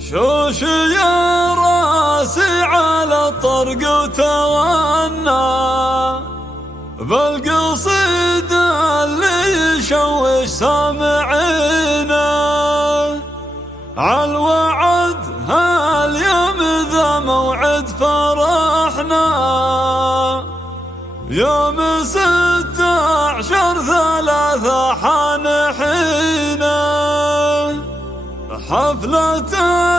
شوش يا راسي على الطرق وتوانى بالقصيد اللي يشوش سامعينا عالوعد هاليوم ذا موعد فرحنا يوم 16/3 حانحينا حفلة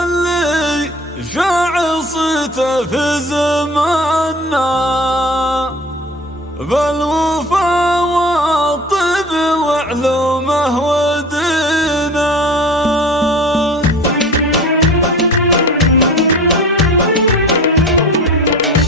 اللي شاع صيته في زماننا بالوفا والطب وعلومه ودينا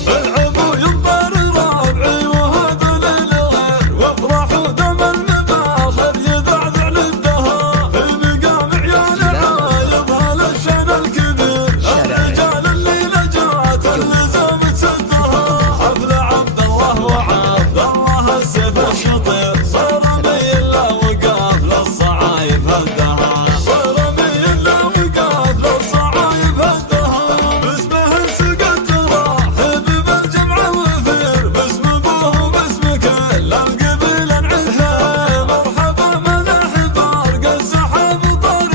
العبوا ينطر ربعي وهذا للغير وافرحوا دم المباخر يذعذع للدهر في مقام عيال عايض هالشان الكبير الرجال اللي لجات اللزوم تسدها حفل عبد الله وعبد الله السيف الشطير صار ميل له وقاف للصعايب هدها صار ميل له وقاف للصعايب هدها باسمه انسقت راحب بالجمع وفير باسم ابوه وباسم كل القبيل انعها مرحبا مدح بارق السحاب طير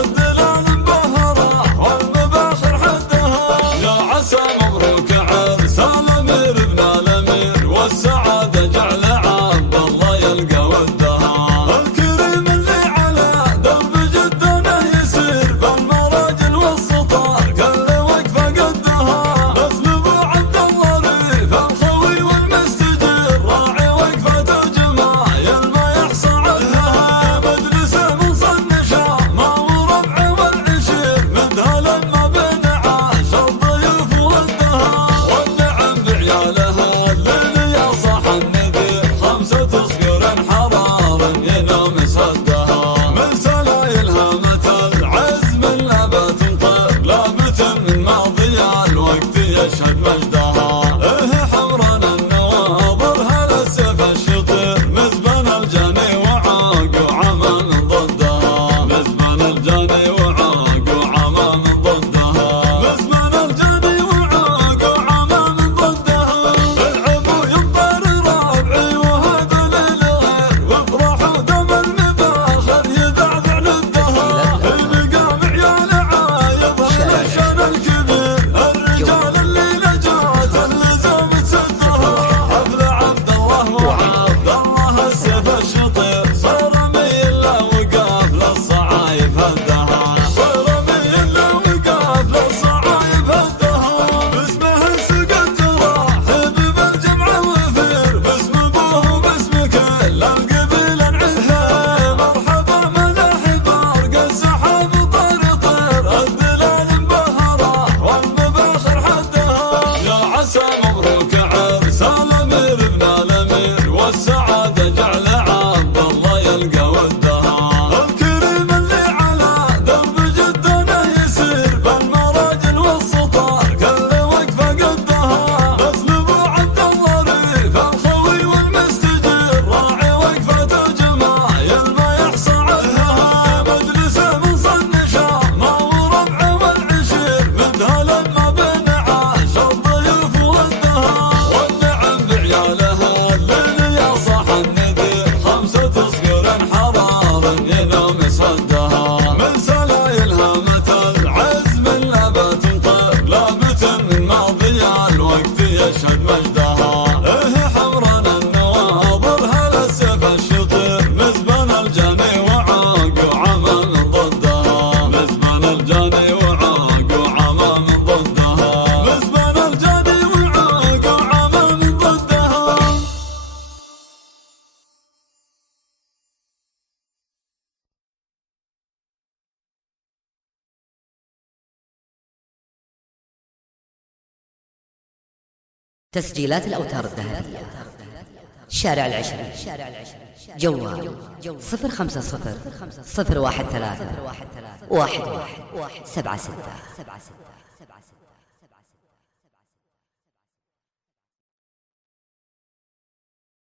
الدلال مبهره والمباخر حدها يا عسى مبروك عرس الامير ابن الامير والسعاده جعل عبد الله يلقى ودها الكريم اللي على درب جدنا يسير بالمراجل والسطار كل وقفه قدها مثل ابو عبد الله ريف الخوي والمستجير راعي وقفه جمايل ما يحصى عنها مجلسه مصنشة ما هو ربع والعشير مدها لما بين عاشر ضيوف ولدها والنعم بعيالها الليل يا صاح النذير 5 صقر حرار ينام سدها من سلايلها مثل عزم لا تنطر لابت من ماضي الوقت يشهد مجدها حمران النواظر هذا السيف الشطير مزبن الجاني وعاق وعمى من ضدها مزبن الجاني وعاق وعمى من ضدها مزبن الجاني وعاق وعمى من ضدها العبوا ينطر ربعي وهذا للغير وافرحوا دم المباخر يذعذع للدهر في مقام عيال عايض الشان الكبير الرجال اللي لجات اللزوم تسدها حفل عبد الله وعبد الله السيف الشطير صار ميل له وقاف للصعايب هدها صار ميل له وقاف للصعايب هدها باسمه انسقت راحب بالجمع وفير باسم ابوه وباسم كل القبيل انعها مرحبا مدح بارق السحاب طير الدلال مبهره والمباخر حدها يا عسى مبروك عرس الامير ابن الامير والسعاده جعل عبد الله يلقى ودها الكريم اللي على درب جدنا يسير بالمراجل والسطار كل وقفه قدها مثل ابو عبد الله ريف الخوي والمستجير راعي وقفه جمايل ما يحصى عنها مجلسه مصنشة ما هو ربع والعشير مدها لما بين عاشر ضيوف ولدها والنعم بعيالها الليل يا صاح النذير 5 صقر حرار ينام صدها من سلايلها مثل عزم لا تنطر لابت من ماضي الوقت يشهد مجدها حمران النواظر هذا السيف الشطير مزبن الجاني وعاق وعمى من ضدها مزبن الجاني وعاق وعمى من ضدها مزبن الجاني وعاق وعمى من ضدها تسجيلات الأوتار الذهبية شارع العشرين جوال 050 013 11 76